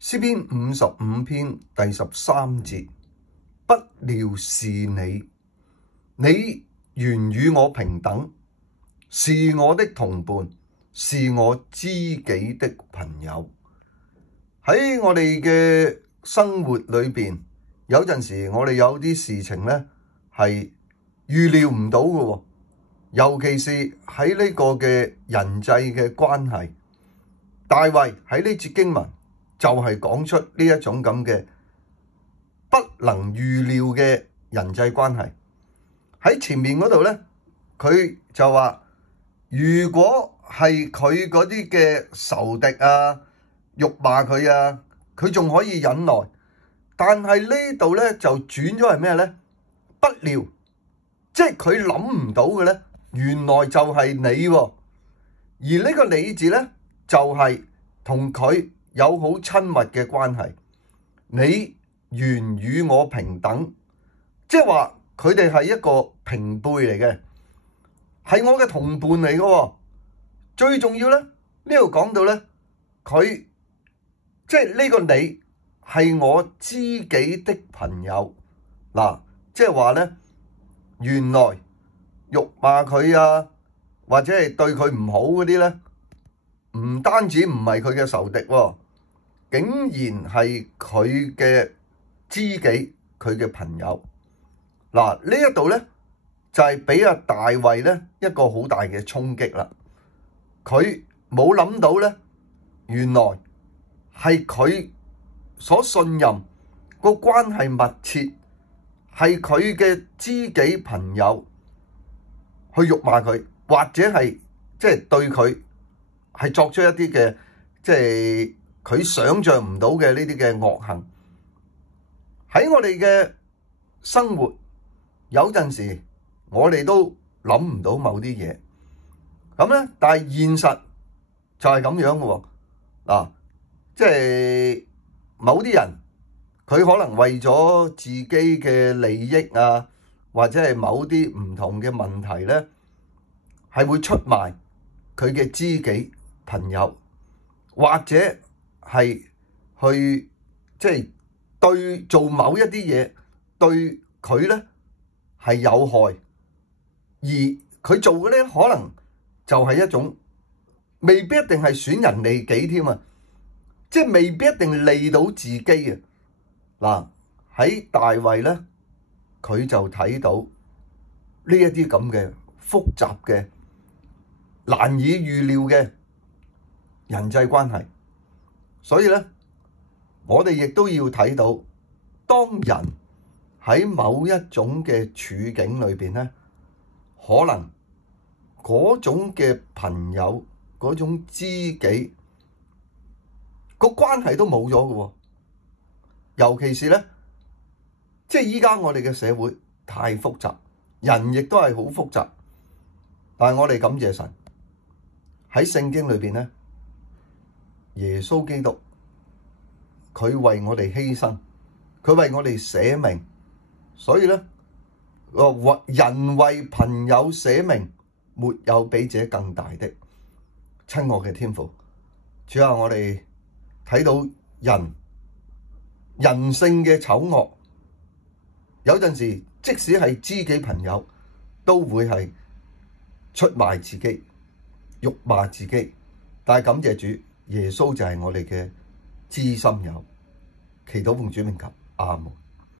詩篇55篇第13節，不料是你，你原與我平等，是我的同伴，是我知己的朋友。喺我哋嘅生活裏邊，有陣時我哋有啲事情呢係預料唔到嘅，尤其是喺呢個嘅人際嘅關係。大衛喺呢節經文就係講出呢一種咁嘅不能預料嘅人際關係。喺前面嗰度呢，佢就話如果係佢嗰啲嘅仇敵啊、辱罵佢啊，佢仲可以忍耐。但係呢度呢就轉咗係咩呢？不料，即係佢諗唔到嘅呢，原來就係你喎。而呢個你字呢，就係同佢有好親密嘅關係。你原與我平等，即係話佢哋係一個平輩嚟嘅，係我嘅同伴嚟嘅喎。最重要呢，呢度講到呢，佢即係呢個你係我知己的朋友嗱，即係話呢，原來辱罵佢啊，或者係對佢唔好嗰啲呢，唔單止唔係佢嘅仇敵喎，竟然係佢嘅知己，佢嘅朋友。嗱，呢一度呢，就係俾阿大衛呢一個好大嘅衝擊啦。佢冇諗到呢，原來係佢所信任個關係密切，係佢嘅知己朋友去辱罵佢，或者係即係對佢係作出一啲嘅即係佢想象唔到嘅呢啲嘅惡行。喺我哋嘅生活，有陣時我哋都諗唔到某啲嘢，咁咧，但係現實就係咁樣嘅喎。嗱，即係某啲人佢可能為咗自己嘅利益啊，或者係某啲唔同嘅問題咧，係會出賣佢嘅知己朋友，或者係去即係對做某一啲嘢對佢咧係有害，而佢做嘅咧可能就係一種未必一定係損人利己添啊，即係未必一定利到自己啊。嗱，喺大衛咧，佢就睇到呢一啲咁嘅複雜嘅難以預料嘅人際關係，所以咧我哋亦都要睇到，當人喺某一種嘅處境裏邊咧，可能嗰種嘅朋友、嗰種知己個關係都冇咗嘅喎。尤其是咧，即係依家我哋嘅社會太複雜，人亦都係好複雜。但係我哋感謝神，喺聖經裏邊咧，耶穌基督佢為我哋犧牲，佢為我哋捨命，所以咧，人為朋友捨命，沒有比這更大的。親愛嘅天父，主啊，我哋睇到人性嘅醜惡，有陣時即使係知己朋友，都會係出賣自己、辱罵自己。但係感謝主，耶穌就係我哋嘅知心友。祈禱奉主名求，阿門。